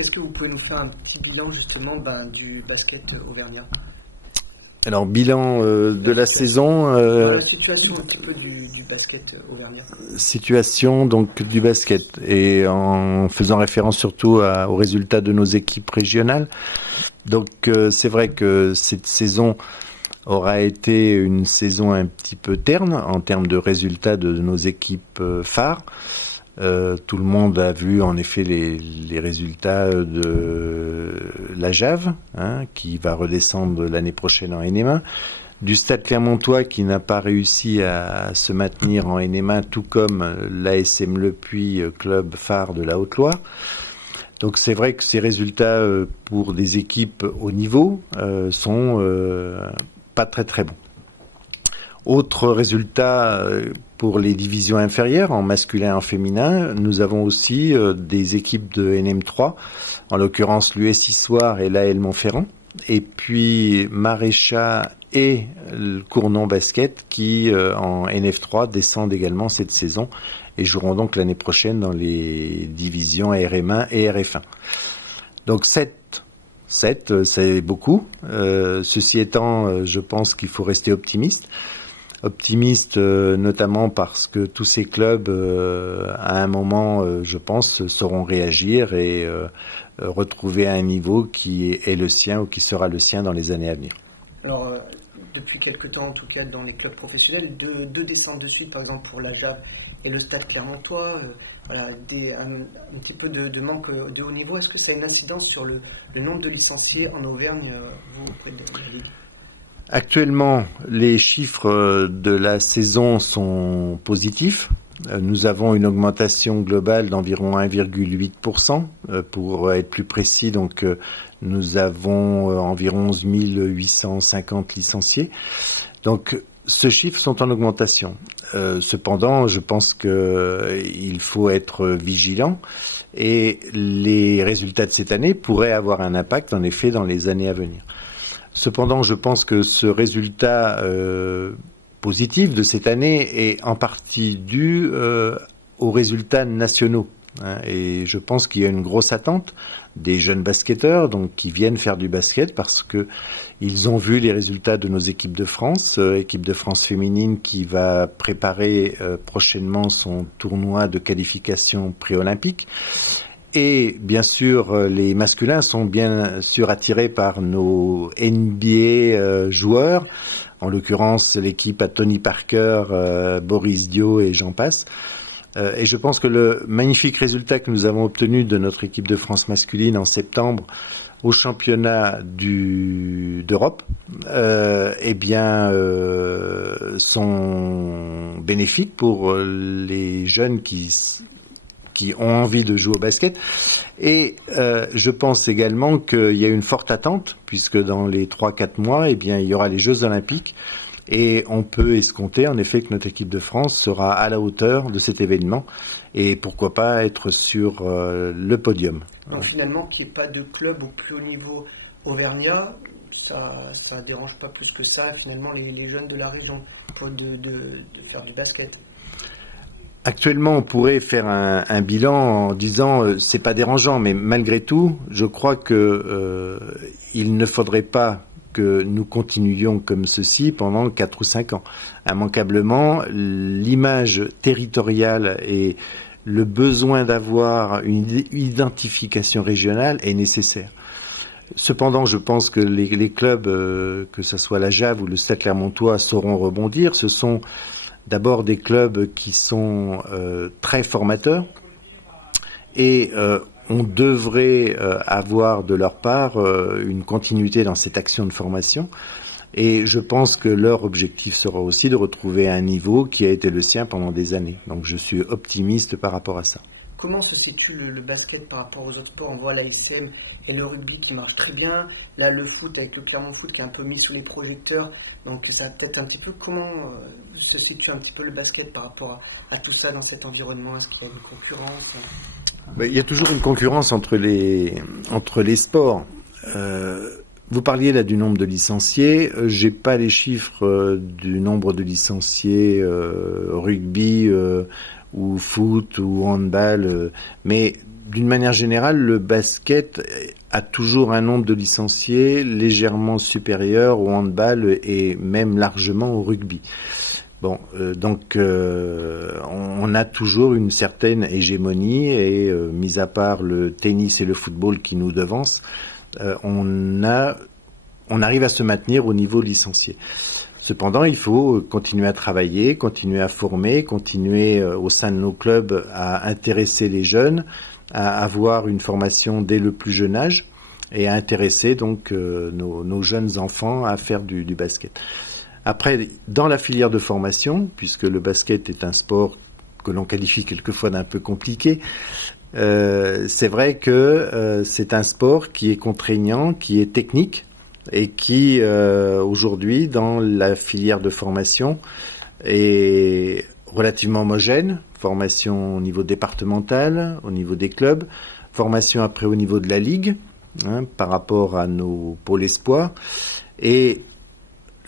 est-ce que vous pouvez nous faire un petit bilan justement du basket auvergnat? Alors, bilan de la saison. La situation un petit peu du basket auvergnat. Situation donc du basket, et en faisant référence surtout aux résultats de nos équipes régionales. Donc c'est vrai que cette saison aura été une saison un petit peu terne en termes de résultats de nos équipes phares. Tout le monde a vu en effet les résultats de la Jave, qui va redescendre l'année prochaine en NM1, du Stade Clermontois qui n'a pas réussi à se maintenir en NM1, tout comme l'ASM Le Puy, club phare de la Haute-Loire. Donc c'est vrai que ces résultats pour des équipes haut niveau sont pas très très bons. Autre résultat pour les divisions inférieures, en masculin et en féminin, nous avons aussi des équipes de NM3, en l'occurrence l'US Issoire et l'AL Montferrand, et puis Maréchat et le Cournon Basket qui, en NF3, descendent également cette saison et joueront donc l'année prochaine dans les divisions RM1 et RF1. Donc 7, c'est beaucoup. Ceci étant, je pense qu'il faut rester optimiste. Optimiste notamment parce que tous ces clubs, à un moment, je pense, sauront réagir et retrouver un niveau qui est le sien ou qui sera le sien dans les années à venir. Alors, depuis quelques temps, en tout cas, dans les clubs professionnels, deux descentes de suite, par exemple pour la Jave et le Stade Clermontois, un petit peu de manque de haut niveau. Est-ce que ça a une incidence sur le nombre de licenciés en Auvergne, vous, auprès de la Ligue? Actuellement, les chiffres de la saison sont positifs. Nous avons une augmentation globale d'environ 1,8%. Pour être plus précis, donc nous avons environ 11 850 licenciés. Donc ce chiffre sont en augmentation. Cependant, je pense qu'il faut être vigilant et les résultats de cette année pourraient avoir un impact en effet dans les années à venir. Cependant, je pense que ce résultat positif de cette année est en partie dû aux résultats nationaux. Et je pense qu'il y a une grosse attente des jeunes basketteurs donc, qui viennent faire du basket parce qu'ils ont vu les résultats de nos équipes de France, équipe de France féminine qui va préparer prochainement son tournoi de qualification pré-olympique. Et bien sûr, les masculins sont bien sûr attirés par nos NBA joueurs, en l'occurrence l'équipe à Tony Parker, Boris Dio et j'en passe. Et je pense que le magnifique résultat que nous avons obtenu de notre équipe de France masculine en septembre au championnat d'Europe, sont bénéfiques pour les jeunes qui ont envie de jouer au basket. Et je pense également qu'il y a une forte attente, puisque dans les 3-4 mois, il y aura les Jeux Olympiques. Et on peut escompter en effet que notre équipe de France sera à la hauteur de cet événement. Et pourquoi pas être sur le podium. Donc finalement, qu'il n'y ait pas de club au plus haut niveau auvergnat, ça dérange pas plus que ça, finalement, les jeunes de la région, de faire du basket. Actuellement, on pourrait faire un bilan en disant c'est pas dérangeant, mais malgré tout, je crois que il ne faudrait pas que nous continuions comme ceci pendant 4 ou 5 ans. Immanquablement, l'image territoriale et le besoin d'avoir une identification régionale est nécessaire. Cependant, je pense que les clubs, que ce soit la Jave ou le Stade Clermontois, sauront rebondir. Ce sont d'abord des clubs qui sont très formateurs et on devrait avoir de leur part une continuité dans cette action de formation. Et je pense que leur objectif sera aussi de retrouver un niveau qui a été le sien pendant des années. Donc je suis optimiste par rapport à ça. Comment se situe le basket par rapport aux autres sports? On voit la LCM et le rugby qui marchent très bien. Là, le foot avec le Clermont Foot qui est un peu mis sous les projecteurs. Donc ça va peut-être un petit peu... Comment se situe un petit peu le basket par rapport à tout ça dans cet environnement? Est-ce qu'il y a une concurrence? Il y a toujours une concurrence entre les sports. Vous parliez là du nombre de licenciés. J'ai pas les chiffres du nombre de licenciés rugby ou foot ou handball, mais d'une manière générale, le basket a toujours un nombre de licenciés légèrement supérieur au handball et même largement au rugby. Bon, donc on a toujours une certaine hégémonie et mis à part le tennis et le football qui nous devancent, on arrive à se maintenir au niveau licencié. Cependant, il faut continuer à travailler, continuer à former, continuer au sein de nos clubs à intéresser les jeunes, à avoir une formation dès le plus jeune âge et à intéresser donc nos jeunes enfants à faire du basket. Après, dans la filière de formation, puisque le basket est un sport que l'on qualifie quelquefois d'un peu compliqué, c'est vrai que c'est un sport qui est contraignant, qui est technique et qui, aujourd'hui, dans la filière de formation, est relativement homogène. Formation au niveau départemental, au niveau des clubs, formation après au niveau de la ligue, par rapport à nos pôles espoirs. Et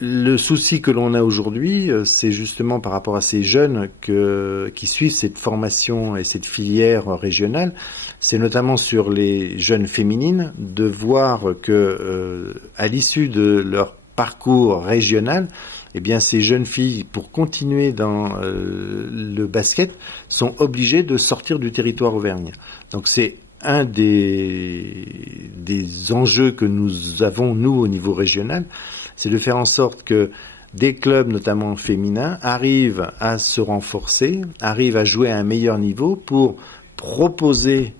le souci que l'on a aujourd'hui, c'est justement par rapport à ces jeunes qui suivent cette formation et cette filière régionale, c'est notamment sur les jeunes féminines de voir que à l'issue de leur parcours régional, eh bien ces jeunes filles, pour continuer dans le basket, sont obligées de sortir du territoire auvergnat. Donc c'est un des enjeux que nous avons, nous, au niveau régional, c'est de faire en sorte que des clubs, notamment féminins, arrivent à se renforcer, arrivent à jouer à un meilleur niveau pour proposer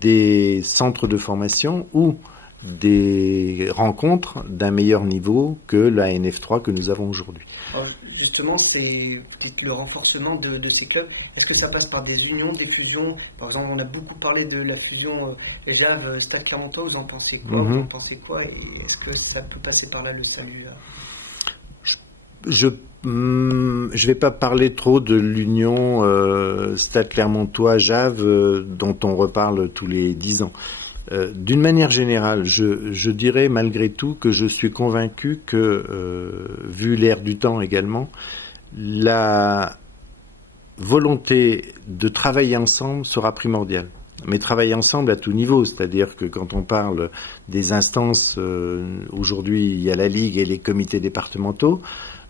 des centres de formation ou des rencontres d'un meilleur niveau que la NF3 que nous avons aujourd'hui. Alors justement, c'est peut-être le renforcement de ces clubs. Est-ce que ça passe par des unions, des fusions? Par exemple, on a beaucoup parlé de la fusion JAV Stade Clermontois. Vous en pensez quoi? Vous en pensez quoi? Et est-ce que ça peut passer par là, le salut? Je vais pas parler trop de l'union Stade Clermontois JAV dont on reparle tous les 10 ans. D'une manière générale, je dirais malgré tout que je suis convaincu que, vu l'ère du temps également, la volonté de travailler ensemble sera primordiale. Mais travailler ensemble à tout niveau, c'est-à-dire que quand on parle des instances, aujourd'hui il y a la Ligue et les comités départementaux.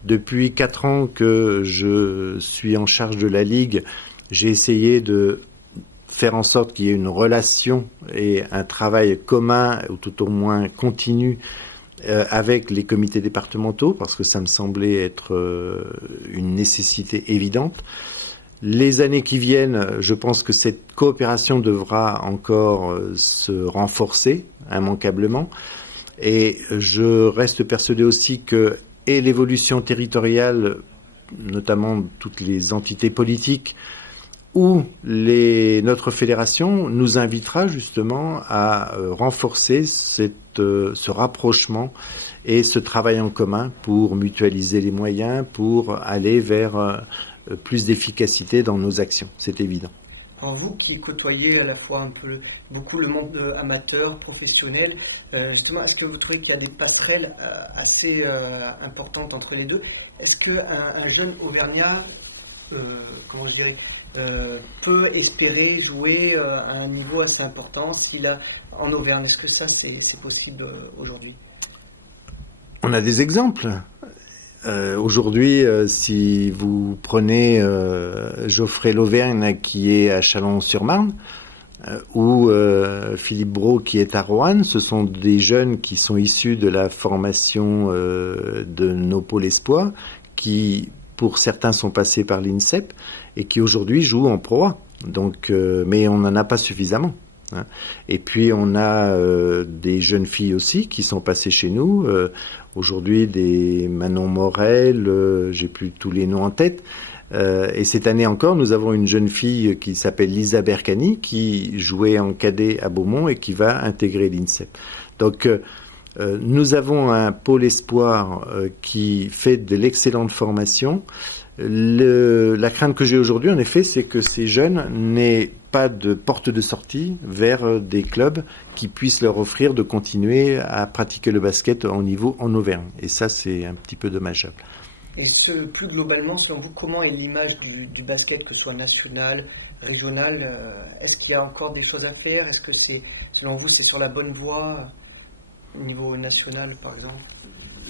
Depuis 4 ans que je suis en charge de la Ligue, j'ai essayé de faire en sorte qu'il y ait une relation et un travail commun, ou tout au moins continu, avec les comités départementaux, parce que ça me semblait être une nécessité évidente. Les années qui viennent, je pense que cette coopération devra encore se renforcer immanquablement. Et je reste persuadé aussi que l'évolution territoriale, notamment toutes les entités politiques, où notre fédération nous invitera justement à renforcer ce rapprochement et ce travail en commun pour mutualiser les moyens, pour aller vers plus d'efficacité dans nos actions, c'est évident. Alors vous qui côtoyez à la fois beaucoup le monde amateur, professionnel, justement, est-ce que vous trouvez qu'il y a des passerelles assez importantes entre les deux? Est-ce qu'un jeune Auvergnat, comment je dirais, peut espérer jouer à un niveau assez important s'il a en Auvergne? Est-ce que ça c'est possible aujourd'hui? On a des exemples. Aujourd'hui, si vous prenez Geoffrey Lauvergne qui est à Chalon-sur-Marne ou Philippe Brault qui est à Roanne, ce sont des jeunes qui sont issus de la formation de nos pôles espoirs, qui pour certains sont passés par l'INSEP et qui aujourd'hui jouent en Pro A. Donc, mais on n'en a pas suffisamment. Et puis on a des jeunes filles aussi qui sont passées chez nous. Aujourd'hui, des Manon Morel, j'ai plus tous les noms en tête. Et cette année encore, nous avons une jeune fille qui s'appelle Lisa Bercani, qui jouait en cadet à Beaumont et qui va intégrer l'INSEP. Donc, nous avons un pôle espoir qui fait de l'excellente formation. La crainte que j'ai aujourd'hui, en effet, c'est que ces jeunes n'aient pas de porte de sortie vers des clubs qui puissent leur offrir de continuer à pratiquer le basket en niveau en Auvergne. Et ça, c'est un petit peu dommageable. Et plus globalement, selon vous, comment est l'image du basket, que ce soit national, régional, est-ce qu'il y a encore des choses à faire? Est-ce que selon vous, c'est sur la bonne voie au niveau national, par exemple?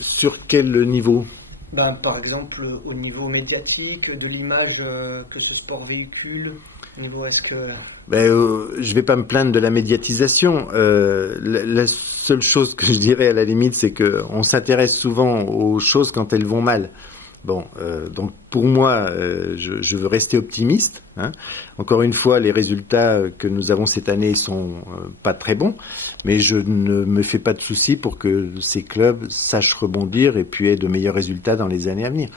Sur quel niveau? Ben, par exemple, au niveau médiatique, de l'image que ce sport véhicule, au niveau est-ce que... Je vais pas me plaindre de la médiatisation. La seule chose que je dirais à la limite, c'est qu'on s'intéresse souvent aux choses quand elles vont mal. Bon, donc pour moi, je veux rester optimiste. Hein. Encore une fois, les résultats que nous avons cette année sont pas très bons, mais je ne me fais pas de soucis pour que ces clubs sachent rebondir et puis aient de meilleurs résultats dans les années à venir.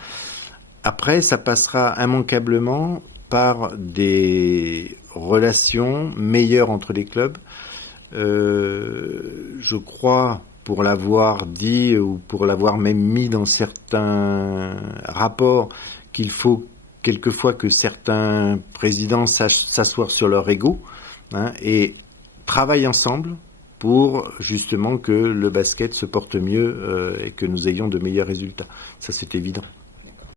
Après, ça passera immanquablement par des relations meilleures entre les clubs. Je crois, pour l'avoir dit ou pour l'avoir même mis dans certains rapports, qu'il faut quelquefois que certains présidents sachent s'asseoir sur leur ego, hein, et travaillent ensemble pour justement que le basket se porte mieux et que nous ayons de meilleurs résultats. Ça, c'est évident.